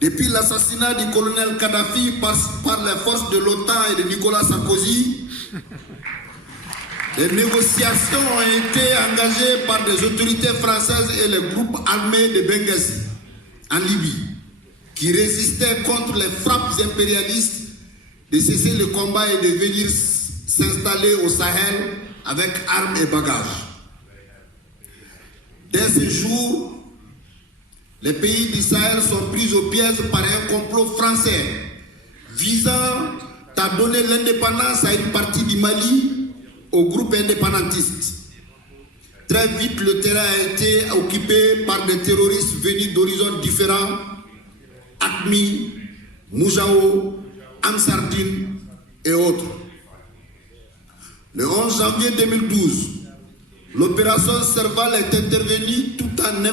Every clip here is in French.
Depuis l'assassinat du colonel Kadhafi par les forces de l'OTAN et de Nicolas Sarkozy, les négociations ont été engagées par des autorités françaises et les groupes armés de Benghazi, en Libye, qui résistaient contre les frappes impérialistes de cesser le combat et de venir s'installer au Sahel avec armes et bagages. Dès ce jour, les pays du Sahel sont pris au piège par un complot français visant à donner l'indépendance à une partie du Mali au groupe indépendantiste. Très vite, le terrain a été occupé par des terroristes venus d'horizons différents, AQMI, Moujao, Ansardine et autres. Le 11 janvier 2012, l'opération Serval est intervenue tout en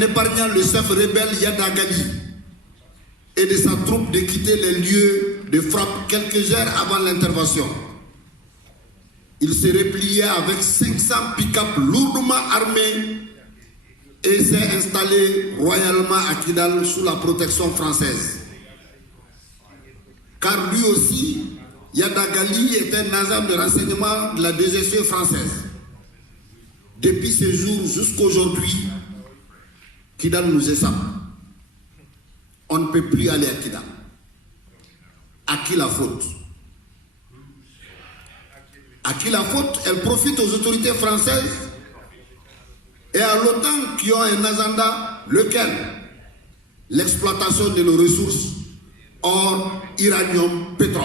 épargnant le chef rebelle Yada Gali et de sa troupe de quitter les lieux de frappe quelques heures avant l'intervention. Il se repliait avec 500 pick-up lourdement armés et s'est installé royalement à Kidal sous la protection française. Car lui aussi, Yada Gali est un agent de renseignement de la DGSE française. Depuis ce jour jusqu'à aujourd'hui, Kidal nous échappe. On ne peut plus aller à Kidal. À qui la faute? À qui la faute? Elle profite aux autorités françaises et à l'OTAN qui ont un agenda, lequel? L'exploitation de nos ressources, or, uranium, pétrole.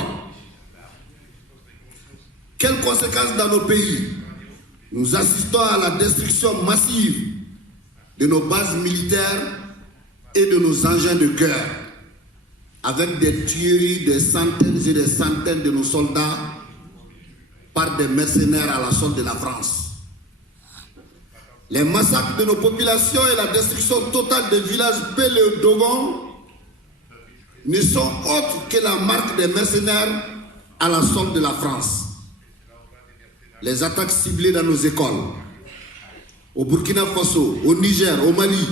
Quelles conséquences dans nos pays? Nous assistons à la destruction massive de nos bases militaires et de nos engins de guerre, avec des tueries de centaines et des centaines de nos soldats par des mercenaires à la solde de la France. Les massacres de nos populations et la destruction totale des villages Péléo-Dogon ne sont autres que la marque des mercenaires à la solde de la France. Les attaques ciblées dans nos écoles, au Burkina Faso, au Niger, au Mali,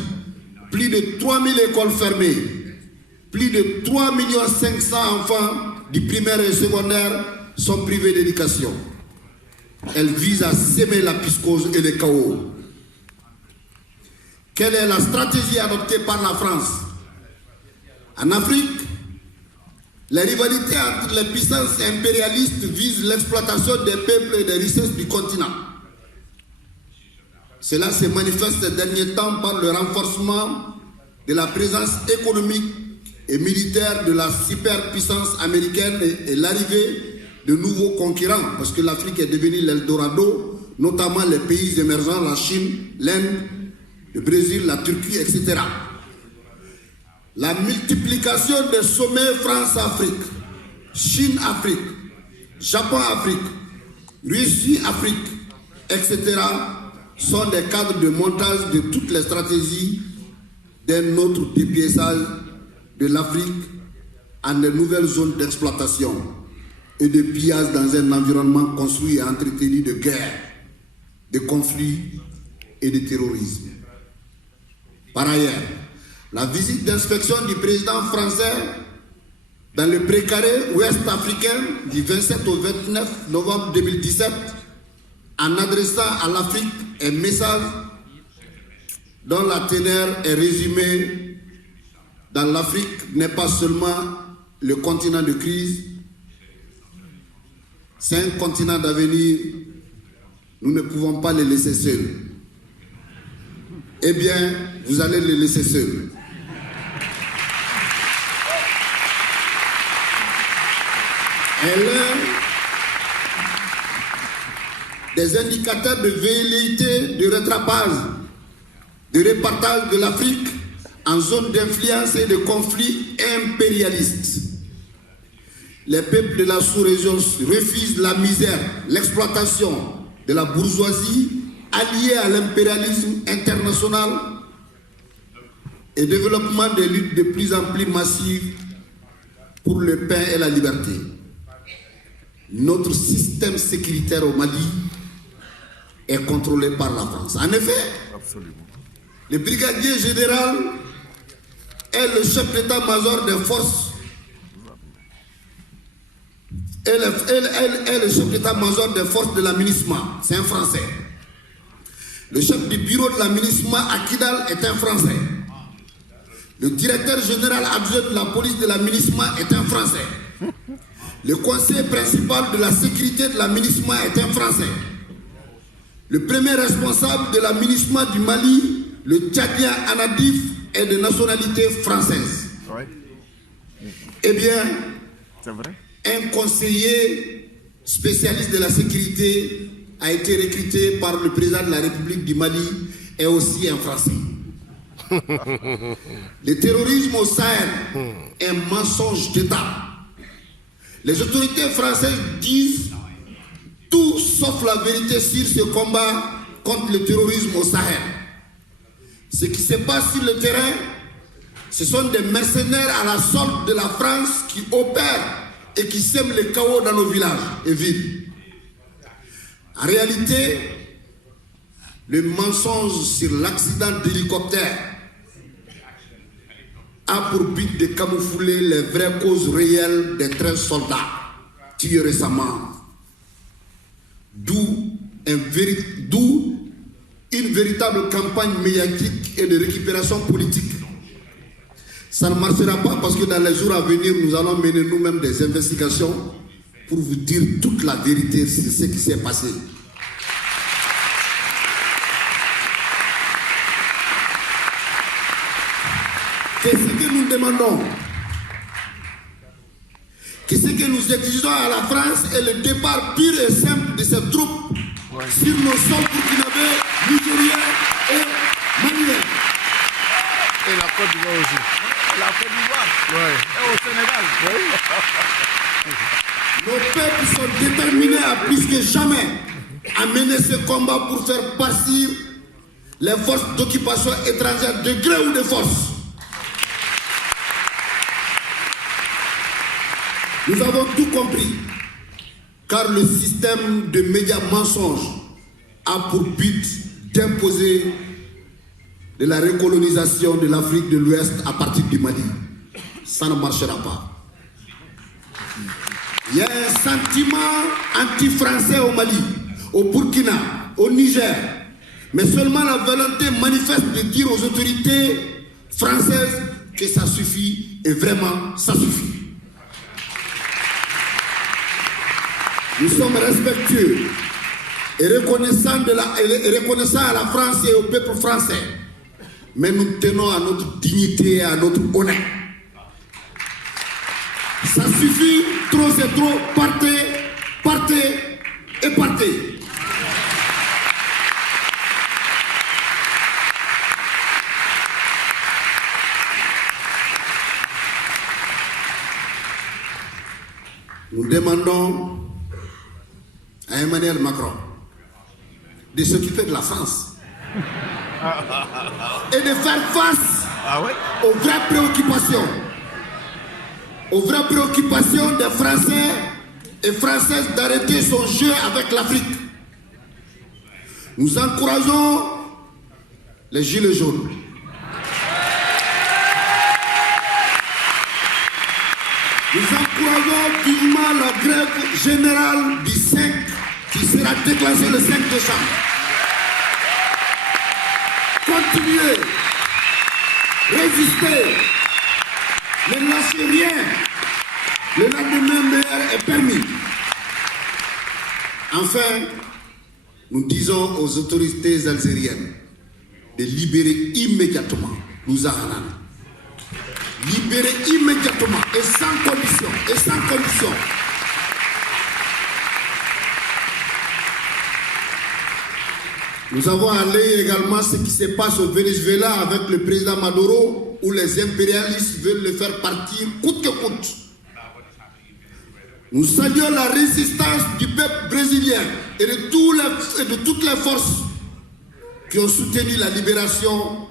plus de 3000 écoles fermées, plus de 3 500 000 enfants du primaire et secondaire sont privés d'éducation. Elles visent à semer la psychose et le chaos. Quelle est la stratégie adoptée par la France? En Afrique, les rivalités entre les puissances impérialistes visent l'exploitation des peuples et des richesses du continent. Cela se manifeste ces derniers temps par le renforcement de la présence économique et militaire de la superpuissance américaine et l'arrivée de nouveaux concurrents, parce que l'Afrique est devenue l'Eldorado, notamment les pays émergents, la Chine, l'Inde, le Brésil, la Turquie, etc. La multiplication des sommets France-Afrique, Chine-Afrique, Japon-Afrique, Russie-Afrique, etc. sont des cadres de montage de toutes les stratégies d'un autre dépiéçage de l'Afrique en de nouvelles zones d'exploitation et de pillage dans un environnement construit et entretenu de guerre, de conflits et de terrorisme. Par ailleurs, la visite d'inspection du président français dans le précaré ouest africain du 27 au 29 novembre 2017 en adressant à l'Afrique un message dont la teneur est résumée dans l'Afrique n'est pas seulement le continent de crise, c'est un continent d'avenir, nous ne pouvons pas les laisser seuls. Eh bien, vous allez les laisser seuls. Et l'un des indicateurs de velléité, de rattrapage, de répartage de l'Afrique en zone d'influence et de conflits impérialistes. Les peuples de la sous-région refusent la misère, l'exploitation de la bourgeoisie alliée à l'impérialisme international et développement des luttes de plus en plus massives pour le pain et la liberté. Notre système sécuritaire au Mali est contrôlé par la France. En effet, Le brigadier général est le chef d'état-major des forces. Elle est le chef d'état-major des forces de la MINUSMA, c'est un Français. Le chef du bureau de la MINUSMA à Kidal est un Français. Le directeur général adjoint de la police de la MINUSMA est un Français. Le conseiller principal de la sécurité de la MINUSMA est un Français. Le premier responsable de la MINUSMA du Mali, le Tchadien Anadif, est de nationalité française. Ouais. Eh bien, c'est vrai. Un conseiller spécialiste de la sécurité a été recruté par le président de la République du Mali et aussi un Français. Le terrorisme au Sahel est un mensonge d'État. Les autorités françaises disent tout sauf la vérité sur ce combat contre le terrorisme au Sahel. Ce qui se passe sur le terrain, ce sont des mercenaires à la solde de la France qui opèrent et qui sèment le chaos dans nos villages et villes. En réalité, le mensonge sur l'accident d'hélicoptère a pour but de camoufler les vraies causes réelles des 13 soldats tués récemment. D'où une véritable campagne médiatique et de récupération politique. Ça ne marchera pas parce que dans les jours à venir, nous allons mener nous-mêmes des investigations pour vous dire toute la vérité sur ce qui s'est passé. Qu'est-ce que nous demandons? Qu'est-ce que nous exigeons à la France est le départ pur et simple de ces troupes sur nos sols burkinabés, nigériens et maliens. Et la Côte d'Ivoire aussi. La Côte d'Ivoire. Ouais. Et au Sénégal. Oui. Nos peuples sont déterminés à plus que jamais à mener ce combat pour faire partir les forces d'occupation étrangères de gré ou de force. Nous avons tout compris, car le système de médias mensonges a pour but d'imposer de la recolonisation de l'Afrique de l'Ouest à partir du Mali. Ça ne marchera pas. Il y a un sentiment anti-français au Mali, au Burkina, au Niger, mais seulement la volonté manifeste de dire aux autorités françaises que ça suffit, et vraiment ça suffit. Nous sommes respectueux et reconnaissants à la France et au peuple français. Mais nous tenons à notre dignité et à notre honneur. Ça suffit, trop c'est trop, partez, partez et partez. Nous demandons à Emmanuel Macron de s'occuper de la France et de faire face aux vraies préoccupations des Français et Françaises d'arrêter son jeu avec l'Afrique. Nous encourageons les Gilets jaunes. Nous encourageons vivement la grève générale du 5 qui sera déclenchée le 5 décembre. Continuez, résistez, ne lâchez rien. Le lendemain meilleur est permis. Enfin, nous disons aux autorités algériennes de libérer immédiatement Louza-Hanan. Libérer immédiatement et sans condition, Nous avons allé également ce qui se passe au Venezuela avec le président Maduro, où les impérialistes veulent le faire partir coûte que coûte. Nous saluons la résistance du peuple brésilien et de toutes les forces qui ont soutenu la libération